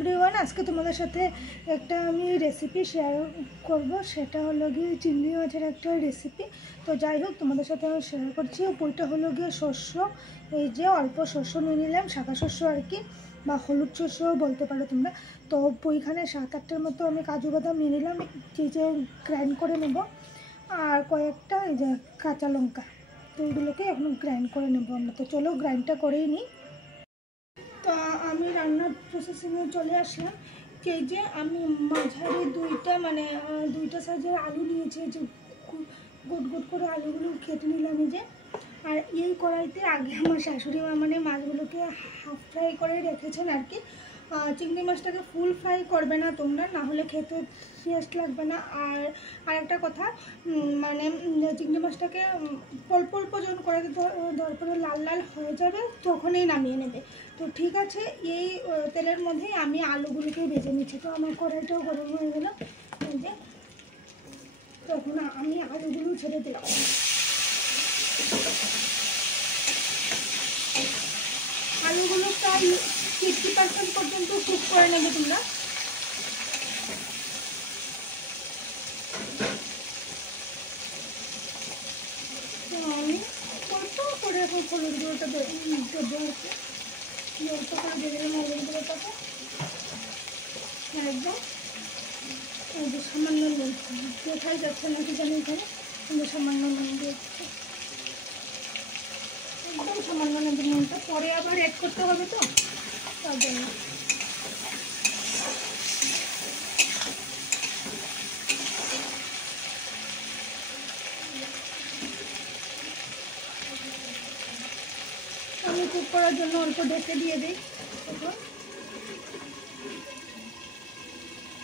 Everyone, আজকে তোমাদের সাথে একটা আমি রেসিপি শেয়ার করব। সেটা হলো গিয়ে চিংড়ি মাছের একটা রেসিপি। তো যাই হোক, তোমাদের সাথে আমি শেয়ার করছি। ওইটা হলো গিয়ে শস্য, এই যে অল্প শস্য নিয়ে নিলাম, শাঁখা শস্য আর কি, বা হলুদ শস্যও বলতে পারো তোমরা। তো ওইখানে 7-8টার মতো আমি কাজু বাদাম নিয়ে নিলাম, যে গ্রাইন্ড করে নেব। আর কয়েকটা এই যে কাঁচা লঙ্কা, তো এইগুলোকে এখন গ্রাইন্ড করে নেব আমরা। তো চলো গ্রাইন্ডটা করেই নিই। তো আমি রান্নার প্রসেসিংয়ে চলে আসলাম। এই যে আমি মাঝারি দুইটা সাইজের আলু নিয়েছি, যে গোট গোট করে আলুগুলো কেটে নিলাম এই যে। আর এই কড়াইতে আগে আমার শাশুড়ি মা মাছগুলোকে হাফ ফ্রাই করে রেখেছেন আর কি। চিংড়ি মাছটাকে ফুল ফ্রাই করবে না তোমরা, না হলে খেতে টেস্ট লাগবে না। আর আরেকটা কথা, চিংড়ি মাছটাকে অল্প অল্প জন করে দেওয়ার পরে লাল লাল হয়ে যাবে, তখনই নামিয়ে নেবে। তো ঠিক আছে, এই তেলের মধ্যেই আমি আলুগুলোকে ভেজে নিচ্ছি। তো আমার কড়াইটাও গরম হয়ে গেল এই যে। তখন আমি আলুগুলো ছেড়ে দিলাম। আলুগুলো প্রায় 50% পর্যন্ত কুক করে নেবে তোমরা। তো আমি অল্প করে এখন হলুদ গুঁড়োটা দেবো আর কি। অল্প করে দিয়ে দিলাম হলুদ গুঁড়োটাকে একদম। এই যে সামান্য নুন, দেখাই যাচ্ছে নাকি জানি এখানে, কিন্তু সামান্য নুন দিয়েছে, একদম সামান্য নেবে নুনটা। পরে আবার অ্যাড করতে হবে, তো তার জন্য। আমি কুক করার জন্য অল্প ঢেকে দিয়ে দিই।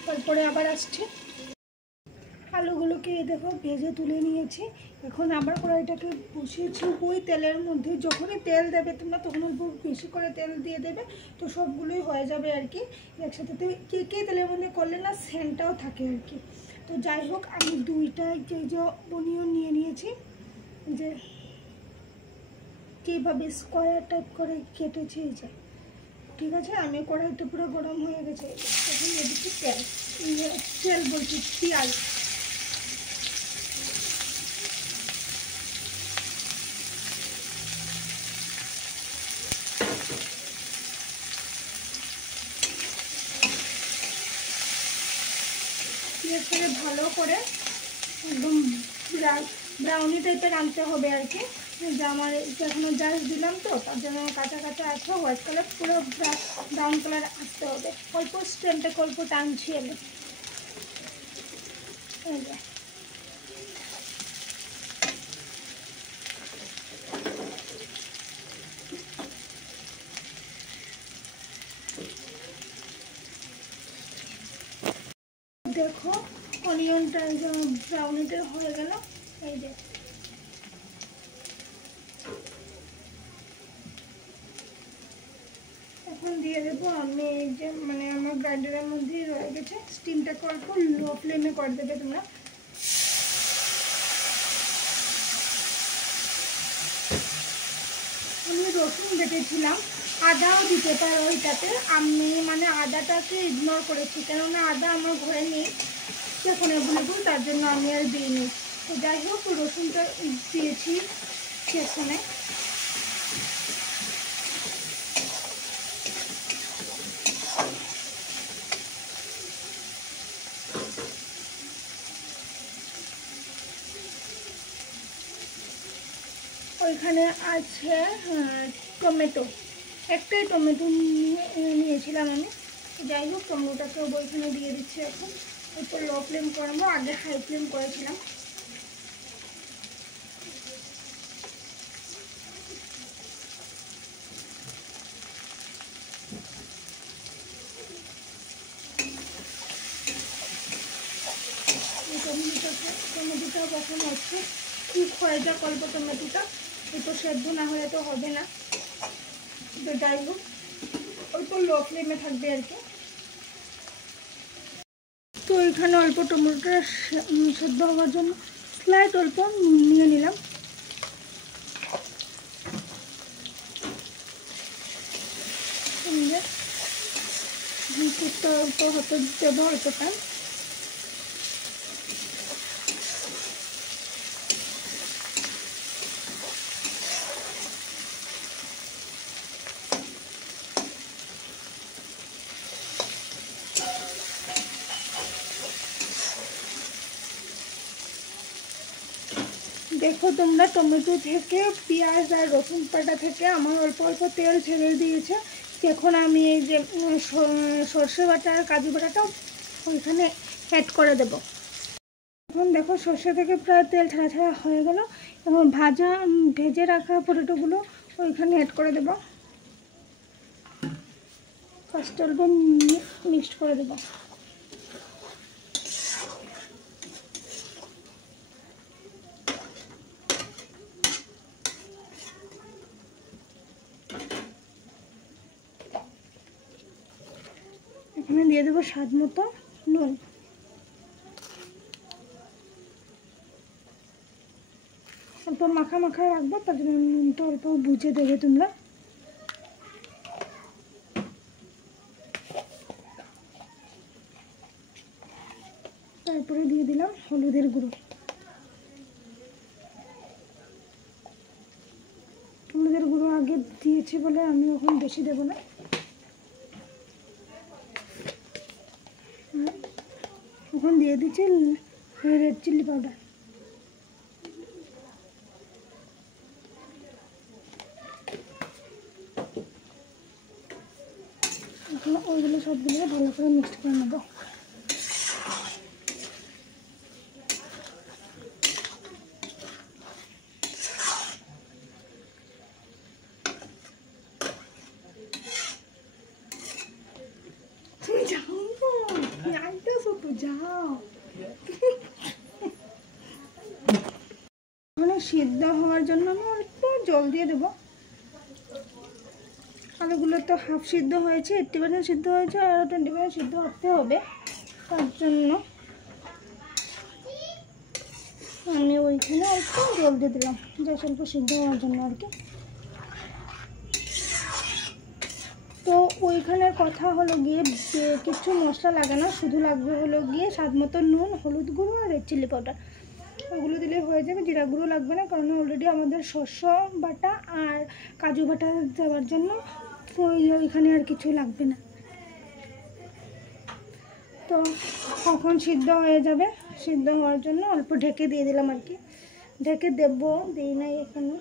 তারপরে আবার আসছে। আলুগুলোকে দেখো ভেজে তুলে নিয়েছি। এখন আবার কড়াইটাকে বসিয়েছি ওই তেলের মধ্যে। যখনই তেল দেবে তোমরা, তখন অল্প বেশি করে তেল দিয়ে দেবে, তো সবগুলোই হয়ে যাবে আর কি একসাথে। তো কে তেলের মধ্যে করলে না সেন্টটাও থাকে আর কি। তো যাই হোক, আমি দুইটা যে অনিয়ন নিয়ে নিয়েছি, যে কীভাবে স্কোয়ার টাইপ করে কেটেছি এই যে। ঠিক আছে, আমি কড়াইটা পুরো গরম হয়ে গেছে। এখন এদিকে তেল বলছি পেঁয়াজ। পেঁয়াজটাকে ভালো করে একদম ব্রাউনি টাইপের আনতে হবে আর কি। যে আমার এখনো জাস্ট দিলাম, তো তার জন্য কাঁচা কাঁচা আছে। হোয়াইট কালার পুরো ব্রাউন কালার আসতে হবে। অল্প স্ট্যান্ডটাকে অল্প টানছি আমি। দেখো অনিয়নটা ব্রাউনিটা হয়ে গেল এই যে। এখন দিয়ে দেবো আমি যে আমার গ্রাইন্ডারের মধ্যেই রয়ে গেছে। স্টিমটাকে অল্প লো ফ্লেমে করে দেবে তোমরা। আমি রসুন বেটেছিলাম, আদাও দিতে পারো ওইটাতে। আমি আদাটাকে ইগনোর করেছি, কেননা আদা আমার ঘরে নেই এখন অ্যাভেলেবল, তার জন্য আমি আর দিইনি। তো যাই হোক, রসুনটা দিয়েছি সেখানে। ওইখানে আছে টমেটো, একটাই টমেটো নিয়েছিলাম আমি। যাই হোক, টমেটোটাকে ওইখানে দিয়ে দিচ্ছি এখন। এরপর লো ফ্লেম করবো, আগে হাই ফ্লেম করেছিলাম। টমেটোটা কখন হচ্ছে কুক হয়ে যাক অল্প টমেটোটা, একটু সেদ্ধ না হলে তো হবে না। তো যাই হোক, অল্প লো ফ্লেমে থাকবে আর কি। তো এখানে অল্প টমেটোটা সেদ্ধ হওয়ার জন্য স্লাইড অল্প নিয়ে নিলাম। পুরটা অল্প হাতে দেবো অল্পটা। দেখো তোমরা টমেটো থেকে পেঁয়াজ আর রসুন বাটা থেকে আমার অল্প অল্প তেল ছেড়ে দিয়েছে। এখন আমি এই যে সর্ষে বাটা আর কাজু বাটাটা ওইখানে অ্যাড করে দেব। এখন দেখো সর্ষে থেকে প্রায় তেল ছাড়া ছাড়া হয়ে গেল। এবং ভেজে রাখা পটেটোগুলো ওইখানে অ্যাড করে দেব। ফার্স্ট অল্প মিক্সড করে দেব। এখানে দিয়ে দেবো স্বাদ মতো নুন। অল্প মাখা মাখা রাখবো, তার জন্য নুনটা অল্প বুঝে দেবে তোমরা। তারপরে দিয়ে দিলাম হলুদের গুঁড়ো। হলুদের গুঁড়ো আগে দিয়েছি বলে আমি এখন বেশি দেবো না। এখন দিয়ে দিচ্ছি রেড চিলি পাউডার। এখন ওইগুলো সবগুলো ভালো করে মিক্স করে নেবো। যাও মানে সিদ্ধ হওয়ার জন্য আমি অল্প জল দিয়ে দেবো। আলুগুলো তো হাফ সিদ্ধ হয়েছে, 80% সিদ্ধ হয়েছে, আর 20% সিদ্ধ হতে হবে। তার জন্য আমি ওইখানে অল্প জল দিয়ে দিলাম, জাস্ট অল্প সিদ্ধ হওয়ার জন্য আর কি। তো ওইখানে কথা হলো গিয়ে কিছু মশলা লাগে না, শুধু লাগবে হলো গিয়ে স্বাদ মতো নুন, হলুদ গুঁড়ো আর রেড চিলি পাউডার। ওগুলো দিলে হয়ে যাবে। জিরা গুঁড়ো লাগবে না, কারণ অলরেডি আমাদের শস্য বাটা আর কাজু বাটা দেওয়ার জন্য ওইখানে আর কিছু লাগবে না। তো কখন সিদ্ধ হয়ে যাবে, সিদ্ধ হওয়ার জন্য অল্প ঢেকে দিয়ে দিলাম আর কি। ঢেকে দেবো, দিই নাই এখানে,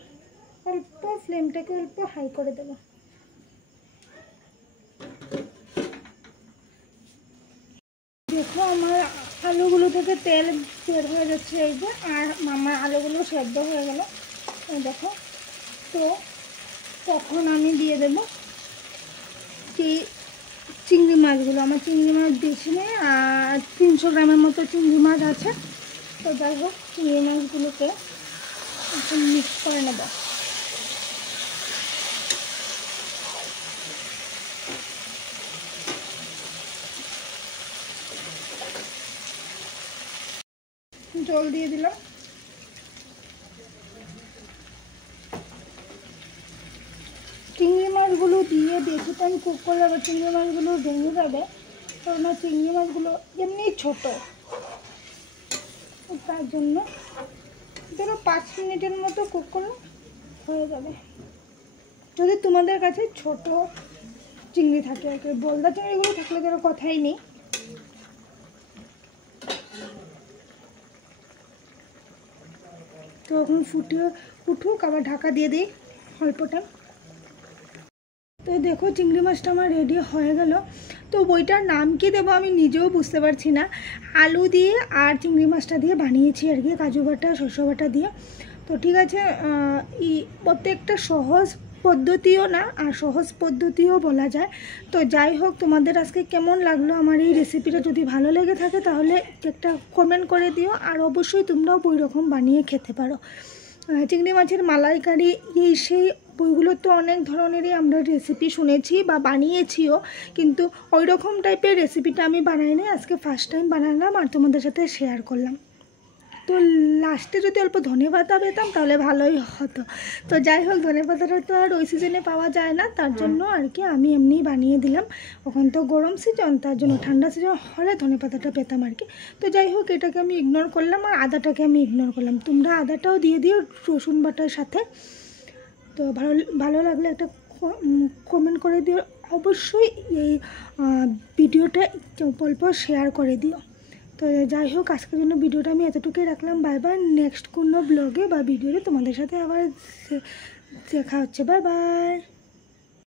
অল্প ফ্লেমটাকে অল্প হাই করে দেবো। দেখো আমার আলুগুলো থেকে তেল বের হয়ে যাচ্ছে এই যে, আর আমার আলুগুলো সেদ্ধ হয়ে গেল দেখো। তো তখন আমি দিয়ে দেবো যে চিংড়ি মাছগুলো। আমার চিংড়ি মাছ বেশি নেই, আর 300 গ্রামের মতো চিংড়ি মাছ আছে। তো যাই হোক, চিংড়ি মাছগুলোকে একটু মিক্স করে নেব। জল দিয়ে দিলাম। চিংড়ি মাছগুলো দিয়ে বেশি টাইম কুক করলে আবার চিংড়ি মাছগুলো ভেঙে যাবে, কারণ চিংড়ি মাছগুলো এমনি ছোট। তার জন্য ধরো 5 মিনিটের মতো কুক করলে হয়ে যাবে। যদি তোমাদের কাছে ছোট চিংড়ি থাকে আর কি, বোলদা চিংড়িগুলো থাকলে ধরো কথাই নেই। তো এখন উঠুক, আবার ঢাকা দিয়ে দিই অল্পটা। তো দেখো চিংড়ি মাছটা আমার রেডি হয়ে গেল। তো বইটার নাম কি দেবো আমি নিজেও বুঝতে পারছি না। আলু দিয়ে আর চিংড়ি মাছটা দিয়ে বানিয়েছি আর কি, কাজু বাটা শস্য বাটা দিয়ে। তো ঠিক আছে, প্রত্যেকটা সহজ পদ্ধতিও না, আর সহজ পদ্ধতিও বলা যায়। তো যাই হোক, তোমাদের আজকে কেমন লাগলো আমার এই রেসিপিটা? যদি ভালো লেগে থাকে তাহলে একটা কমেন্ট করে দিও, আর অবশ্যই তোমরাও ওই রকম বানিয়ে খেতে পারো। চিংড়ি মাছের মালাইকারি এই সেই বইগুলো তো অনেক ধরনেরই আমরা রেসিপি শুনেছি বা বানিয়েছিও, কিন্তু ওই রকম টাইপের রেসিপিটা আমি বানাইনি। আজকে ফার্স্ট টাইম বানালাম আর তোমাদের সাথে শেয়ার করলাম। তো লাস্টে যদি অল্প ধনেপাতা পেতাম তাহলে ভালোই হতো। তো যাই হোক, ধনেপাতাটা তো আর ওই সিজনে পাওয়া যায় না, তার জন্য আর কি আমি এমনিই বানিয়ে দিলাম। এখন তো গরম সিজন, তার জন্য ঠান্ডা সিজন হলে ধনেপাতাটা পেতাম আর কি। তো যাই হোক, এটাকে আমি ইগনোর করলাম আর আদাটাকে আমি ইগনোর করলাম। তোমরা আদাটাও দিয়ে দিও রসুন বাটার সাথে। তো ভালো লাগলে একটা কমেন্ট করে দিও, অবশ্যই এই ভিডিওটা অল্প শেয়ার করে দিও। তো যাই হোক, আজকের জন্য ভিডিওটা আমি এতটুকুই রাখলাম। বাই বাই, নেক্সট কোনো ব্লগে বা ভিডিওতে তোমাদের সাথে আবার দেখা হচ্ছে। Bye bye.